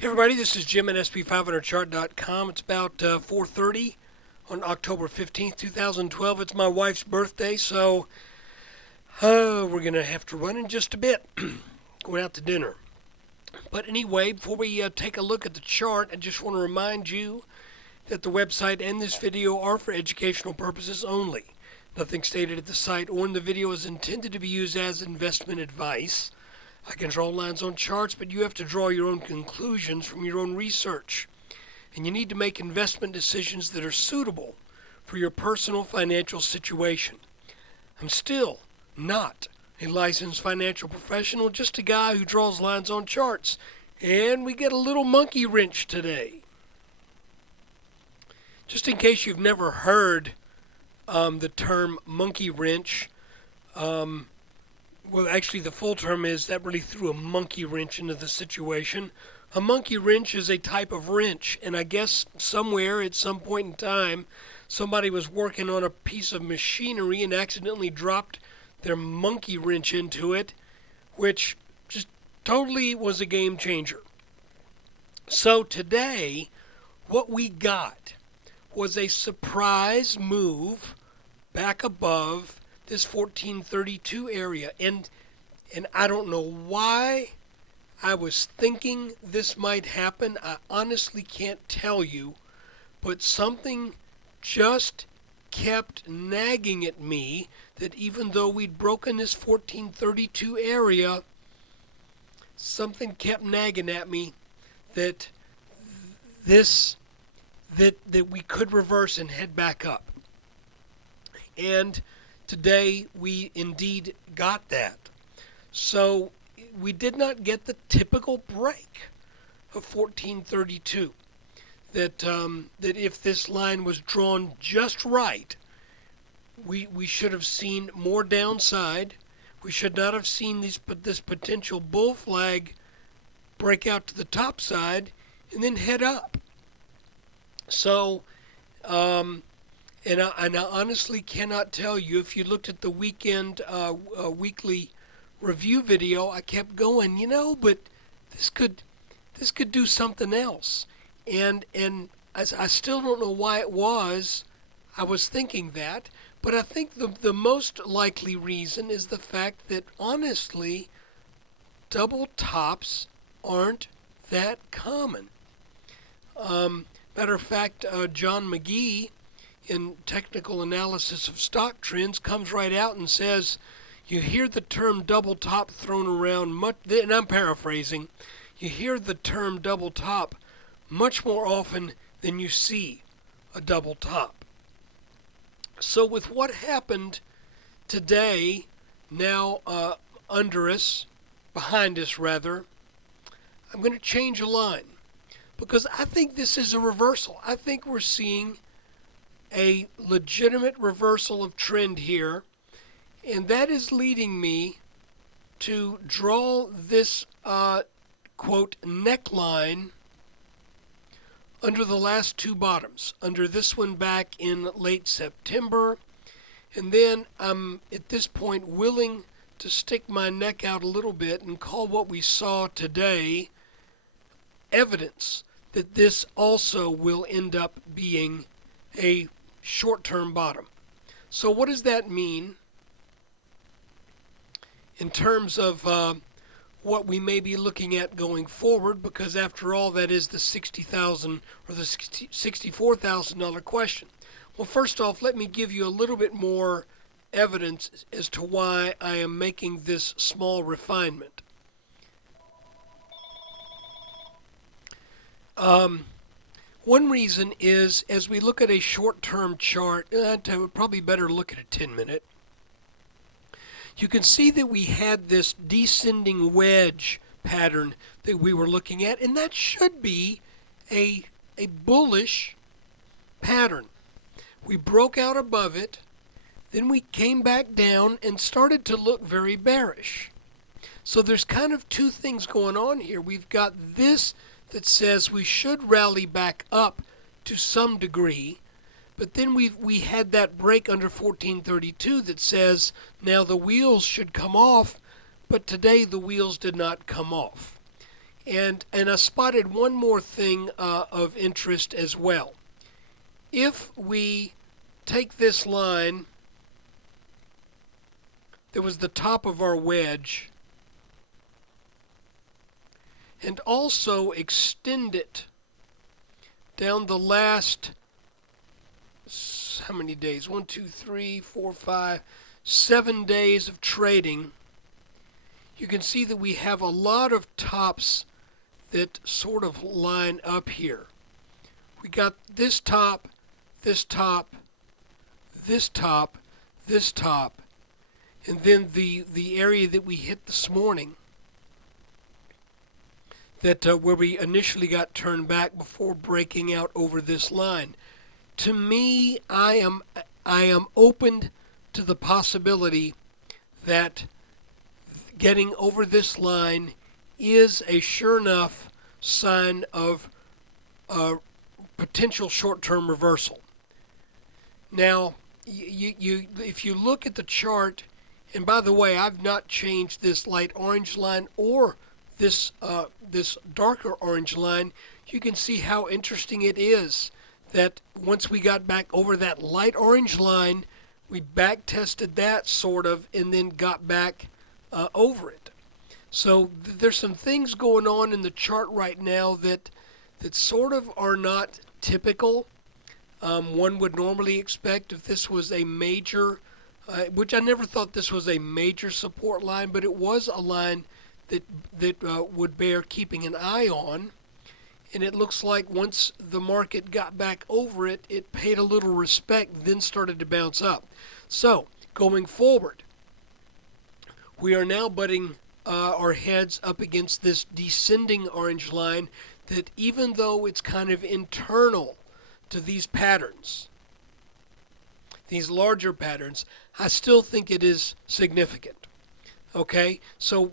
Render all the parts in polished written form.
Hey everybody, this is Jim at SP500chart.com. It's about 4:30 on October 15th, 2012. It's my wife's birthday, so we're going to have to run in just a bit. Going out to dinner. But anyway, before we take a look at the chart, I just want to remind you that the website and this video are for educational purposes only. Nothing stated at the site or in the video is intended to be used as investment advice. I can draw lines on charts, but you have to draw your own conclusions from your own research. And you need to make investment decisions that are suitable for your personal financial situation. I'm still not a licensed financial professional, just a guy who draws lines on charts. And we get a little monkey wrench today. Just in case you've never heard the term monkey wrench, well, actually, the full term is that really threw a monkey wrench into the situation. A monkey wrench is a type of wrench, and I guess somewhere at some point in time, somebody was working on a piece of machinery and accidentally dropped their monkey wrench into it, which just totally was a game changer. So today, what we got was a surprise move back above this 1432 area, and I don't know why I was thinking this might happen. I honestly can't tell you, but something just kept nagging at me that even though we'd broken this 1432 area, something kept nagging at me that that we could reverse and head back up. And today we indeed got that. So we did not get the typical break of 1432. That if this line was drawn just right, we should have seen more downside. We should not have seen this potential bull flag break out to the top side and then head up. So, and I honestly cannot tell you. If you looked at the weekend weekly review video, I kept going, but this could do something else, and I still don't know why it was. I was thinking that, but I think the most likely reason is the fact that honestly, double tops aren't that common. Matter of fact, John McGee, in Technical Analysis of Stock Trends, comes right out and says, you hear the term double top thrown around much, and I'm paraphrasing, you hear the term double top much more often than you see a double top. So with what happened today, now under us, behind us rather, I'm going to change a line because I think this is a reversal. I think we're seeing a legitimate reversal of trend here, and that is leading me to draw this quote neckline under the last two bottoms, under this one back in late September, and then I'm at this point willing to stick my neck out a little bit and call what we saw today evidence that this also will end up being a short-term bottom. So what does that mean in terms of what we may be looking at going forward? Because after all, that is the $60,000 or the $64,000 question. Well, first off, let me give you a little bit more evidence as to why I am making this small refinement. One reason is, as we look at a short-term chart, probably better look at a 10-minute, you can see that we had this descending wedge pattern that we were looking at, and that should be a bullish pattern. We broke out above it, then we came back down and started to look very bearish. So there's kind of two things going on here. We've got this that says we should rally back up to some degree, but then we had that break under 1432 that says now the wheels should come off, but today the wheels did not come off. And I spotted one more thing of interest as well. If we take this line that was the top of our wedge and also extend it down the last, how many days? 1, 2, 3, 4, 5, 7 days of trading, you can see that we have a lot of tops that sort of line up here. We got this top, this top, this top, this top, and then the area that we hit this morning, that where we initially got turned back before breaking out over this line. To me, I am open to the possibility that getting over this line is a sure enough sign of a potential short-term reversal. Now, if you look at the chart, and by the way, I've not changed this light orange line or this darker orange line. You can see how interesting it is that once we got back over that light orange line, we back tested that sort of and then got back over it. So there's some things going on in the chart right now that sort of are not typical. One would normally expect if this was a major, which I never thought this was a major support line, but it was a line that would bear keeping an eye on. And it looks like once the market got back over it, it paid a little respect, then started to bounce up. So going forward, we are now butting our heads up against this descending orange line that, even though it's kind of internal to these patterns, these larger patterns, I still think it is significant. Okay, so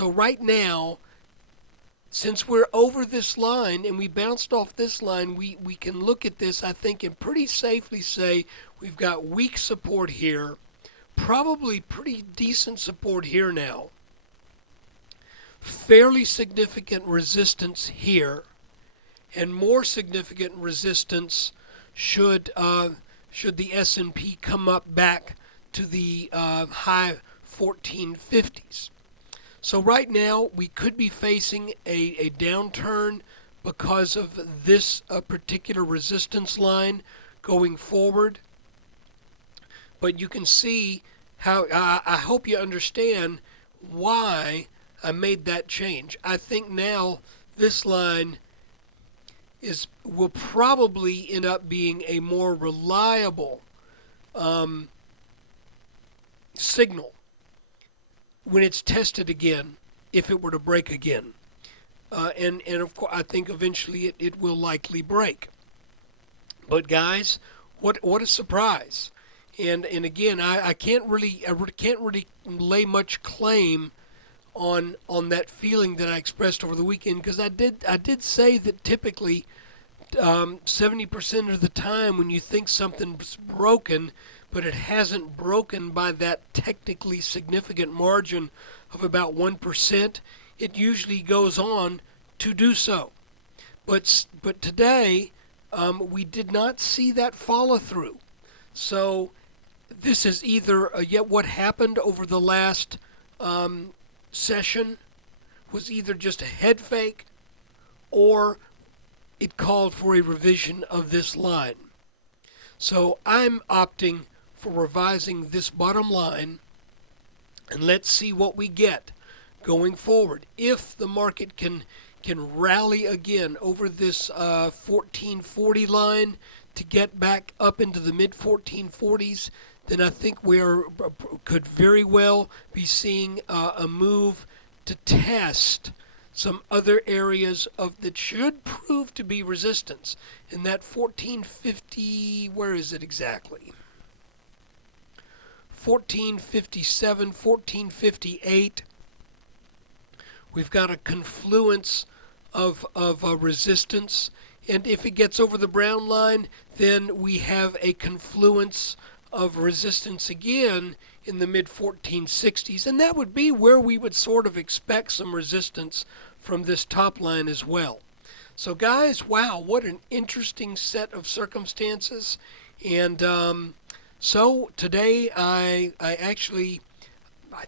right now, since we're over this line and we bounced off this line, we can look at this, I think, and pretty safely say we've got weak support here, probably pretty decent support here now, fairly significant resistance here, and more significant resistance should the S&P come up back to the high 1450s. So right now we could be facing a downturn because of this particular resistance line going forward. But you can see how I hope you understand why I made that change. I think now this line will probably end up being a more reliable signal when it's tested again, if it were to break again. And of course, I think eventually it will likely break. But guys, what a surprise! And again, I can't really lay much claim on that feeling that I expressed over the weekend, because I did say that typically 70% of the time when you think something's broken, but it hasn't broken by that technically significant margin of about 1%, it usually goes on to do so. But today, we did not see that follow through. So this is either yet what happened over the last session was either just a head fake, or it called for a revision of this line. So I'm opting for revising this bottom line, and let's see what we get going forward. If the market can rally again over this 1440 line to get back up into the mid 1440s, then I think we could very well be seeing a move to test some other areas that should prove to be resistance. In that 1450, where is it exactly? 1457, 1458. We've got a confluence of resistance, and if it gets over the brown line, then we have a confluence of resistance again in the mid 1460s, and that would be where we would sort of expect some resistance from this top line as well. So guys, wow, what an interesting set of circumstances. And so today I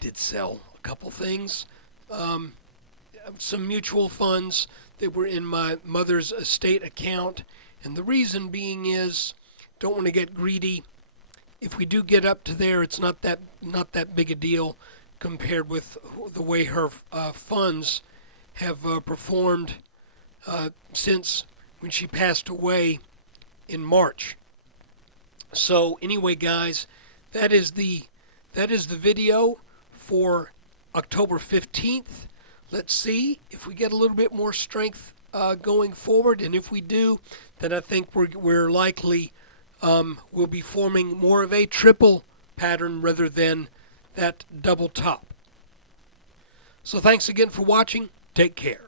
did sell a couple things, some mutual funds that were in my mother's estate account, and the reason being is don't want to get greedy. If we do get up to there, it's not that big a deal compared with the way her funds have performed since when she passed away in March. So anyway, guys, that is the video for October 15th. Let's see if we get a little bit more strength going forward, and if we do, then I think we're likely we'll be forming more of a triple pattern rather than that double top. So thanks again for watching. Take care.